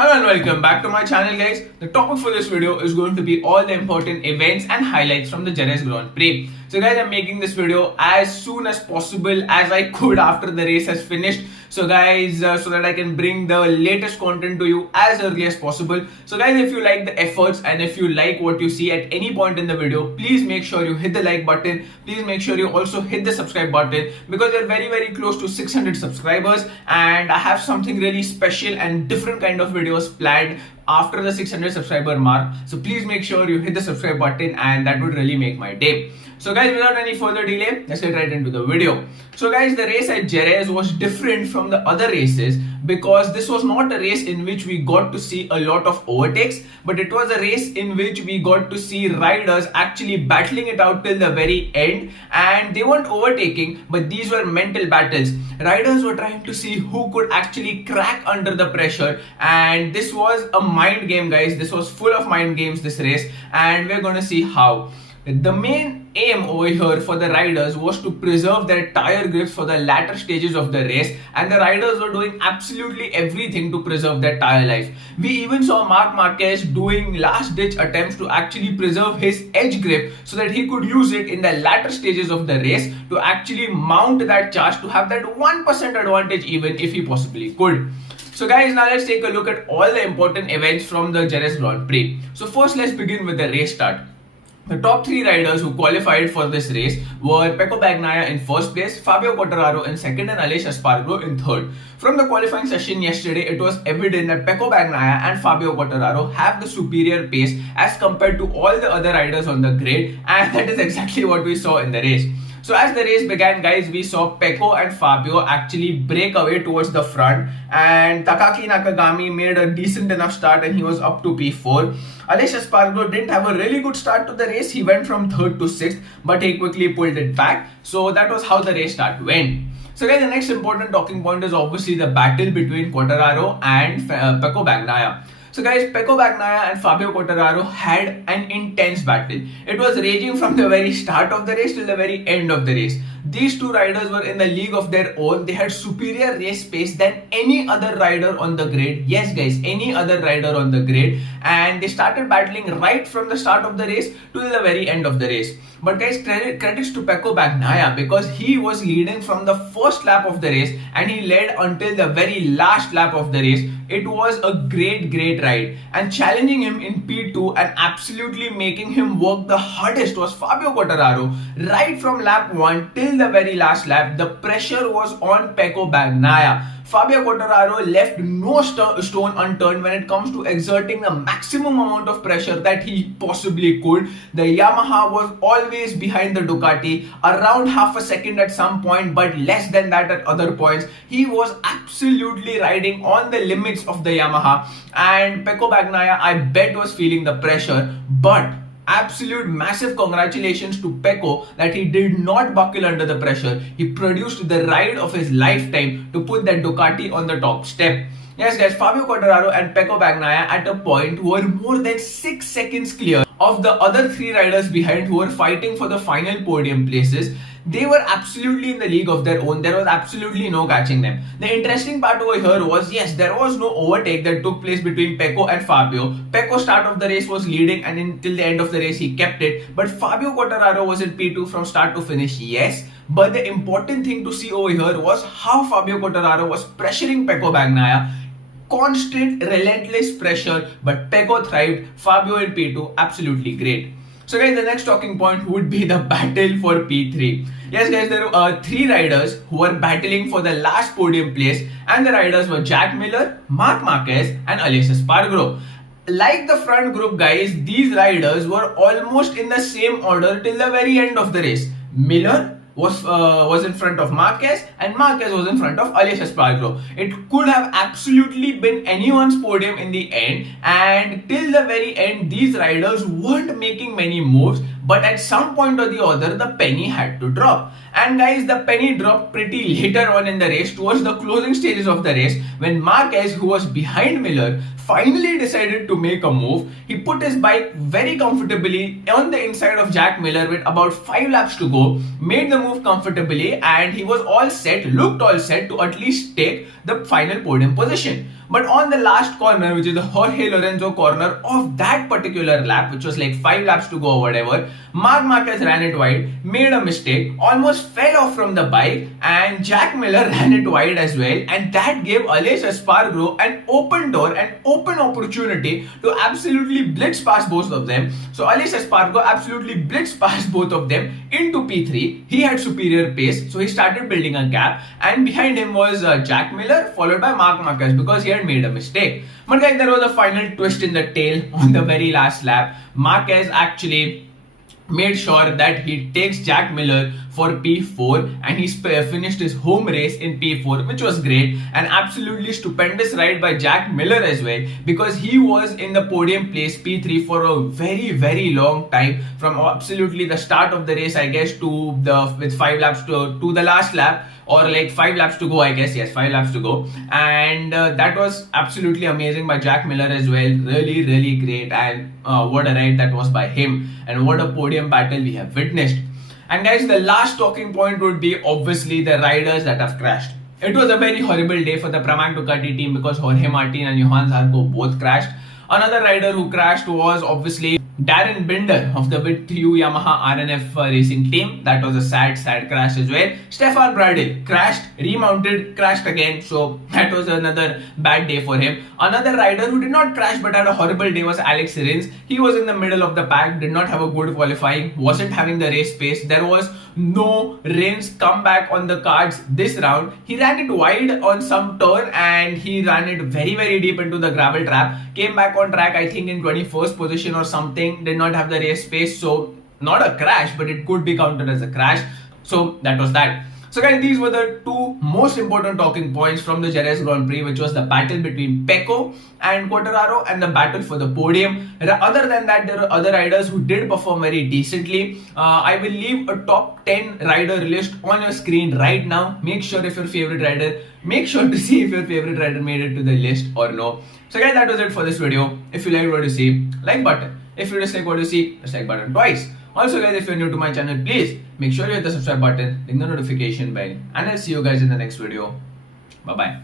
Hello and welcome back to my channel, guys. The topic for this video is going to be all the important events and highlights from the Jerez Grand Prix. So guys, I'm making this video as soon as possible as I could after the race has finished. So guys, so that I can bring the latest content to you as early as possible. So guys, if you like the efforts and if you like what you see at any point in the video, please make sure you hit the like button. Please make sure you also hit the subscribe button because we're very close to 600 subscribers and I have something really special and different kind of videos planned after the 600 subscriber mark. So please make sure you hit the subscribe button and that would really make my day. So guys, without any further delay, let's get right into the video. So guys, the race at Jerez was different from the other races because this was not a race in which we got to see a lot of overtakes, but it was a race in which we got to see riders actually battling it out till the very end, and they weren't overtaking, but these were mental battles. Riders were trying to see who could actually crack under the pressure, and this was a mind game, guys. This was full of mind games, this race, and we're gonna see how. The main aim over here for the riders was to preserve their tire grips for the latter stages of the race, and the riders were doing absolutely everything to preserve their tire life. We even saw Marc Marquez doing last ditch attempts to actually preserve his edge grip so that he could use it in the latter stages of the race to actually mount that charge to have that 1% advantage even if he possibly could. So guys, now let's take a look at all the important events from the Jerez Grand Prix. So first, let's begin with the race start. The top three riders who qualified for this race were Pecco Bagnaia in first place, Fabio Quartararo in second, and Aleix Espargaro in third. From the qualifying session yesterday, it was evident that Pecco Bagnaia and Fabio Quartararo have the superior pace as compared to all the other riders on the grid, and that is exactly what we saw in the race. So as the race began, guys, we saw Pecco and Fabio actually break away towards the front, and Takaki Nakagami made a decent enough start and he was up to P4. Aleix Espargaro didn't have a really good start to the race. He went from 3rd to 6th, but he quickly pulled it back. So that was how the race start went. So guys, the next important talking point is obviously the battle between Quartararo and Pecco Bagnaia. So guys, Pecco Bagnaia and Fabio Quartararo had an intense battle. It was raging from the very start of the race till the very end of the race. These two riders were in the league of their own. They had superior race pace than any other rider on the grid. Yes guys, any other rider on the grid. And they started battling right from the start of the race to the very end of the race. But guys, credits to Pecco Bagnaia because he was leading from the first lap of the race and he led until the very last lap of the race. It was a great ride, and challenging him in P2 and absolutely making him work the hardest was Fabio Quartararo. Right from lap 1 till the very last lap, the pressure was on Pecco Bagnaia. Fabio Quartararo left no stone unturned when it comes to exerting the maximum amount of pressure that he possibly could. The Yamaha was always behind the Ducati, around half a second at some point, but less than that at other points. He was absolutely riding on the limits of the Yamaha, and Pecco Bagnaia, I bet, was feeling the pressure, but absolute massive congratulations to Pecco that he did not buckle under the pressure. He produced the ride of his lifetime to put that Ducati on the top step. Yes guys, Fabio Quartararo and Pecco Bagnaia at a point were more than 6 seconds clear of the other three riders behind who were fighting for the final podium places. They were absolutely in the league of their own. There was absolutely no catching them. The interesting part over here was, yes, there was no overtake that took place between Pecco and Fabio. Pecco start of the race was leading and until the end of the race he kept it. But Fabio Quartararo was in P2 from start to finish, yes. But the important thing to see over here was how Fabio Quartararo was pressuring Pecco Bagnaia. Constant, relentless pressure, but Pecco thrived. Fabio in P2, absolutely great. So guys, the next talking point would be the battle for P3. Yes guys, there are three riders who were battling for the last podium place, and the riders were Jack Miller, Marc Marquez and Aleix Espargaro. Like the front group, guys, these riders were almost in the same order till the very end of the race. Miller was in front of Marquez and Marquez was in front of Aleix Espargaro. It could have absolutely been anyone's podium in the end, and till the very end these riders weren't making many moves, but at some point or the other the penny had to drop. And guys, the penny dropped pretty later on in the race towards the closing stages of the race when Marquez, who was behind Miller, finally decided to make a move. He put his bike very comfortably on the inside of Jack Miller with about 5 laps to go, made the move comfortably, and he was all set, looked all set to at least take the final podium position. But on the last corner, which is the Jorge Lorenzo corner of that particular lap, which was like 5 laps to go or whatever, Marc Marquez ran it wide, made a mistake, almost fell off from the bike, and Jack Miller ran it wide as well, and that gave Aleix Espargaro an open door, an open opportunity to absolutely blitz past both of them. So Aleix Espargaro absolutely blitzed past both of them into P3. He had superior pace, so he started building a gap, and behind him was Jack Miller, followed by Marc Marquez, because he had made a mistake. But guys, there was a final twist in the tail on the very last lap. Marquez actually made sure that he takes Jack Miller for P4, and he finished his home race in P4, which was great. An absolutely stupendous ride by Jack Miller as well, because he was in the podium place P3 for a very long time, from absolutely the start of the race, I guess, to the with 5 laps to the last lap, or like 5 laps to go, I guess. Yes, 5 laps to go. And that was absolutely amazing by Jack Miller as well. Really great. And what a ride that was by him. And what a podium battle we have witnessed. And guys, the last talking point would be obviously the riders that have crashed. It was a very horrible day for the Pramac Ducati team, because Jorge Martin and Johan Zarco both crashed. Another rider who crashed was obviously Darren Binder of the With-You Yamaha RNF racing team. That was a sad crash as well. Stefan Bradl crashed, remounted, crashed again. So that was another bad day for him. Another rider who did not crash but had a horrible day was Alex Rins. He was in the middle of the pack, did not have a good qualifying, wasn't having the race pace. There was no Rins comeback on the cards this round. He ran it wide on some turn, and he ran it very deep into the gravel trap. Came back on track, I think in 21st position or something. Did not have the race pace, so not a crash, but it could be counted as a crash. So that was that. So guys, these were the two most important talking points from the Jerez Grand Prix, which was the battle between Pecco and Quartararo and the battle for the podium. Other than that, there are other riders who did perform very decently. I will leave a top 10 rider list on your screen right now. Make sure to see if your favorite rider made it to the list or no. So guys, that was it for this video. If you liked what you see, like button. If you dislike what you see, dislike button twice. Also guys, if you're new to my channel, please make sure you hit the subscribe button, ring the notification bell, and I'll see you guys in the next video. Bye bye.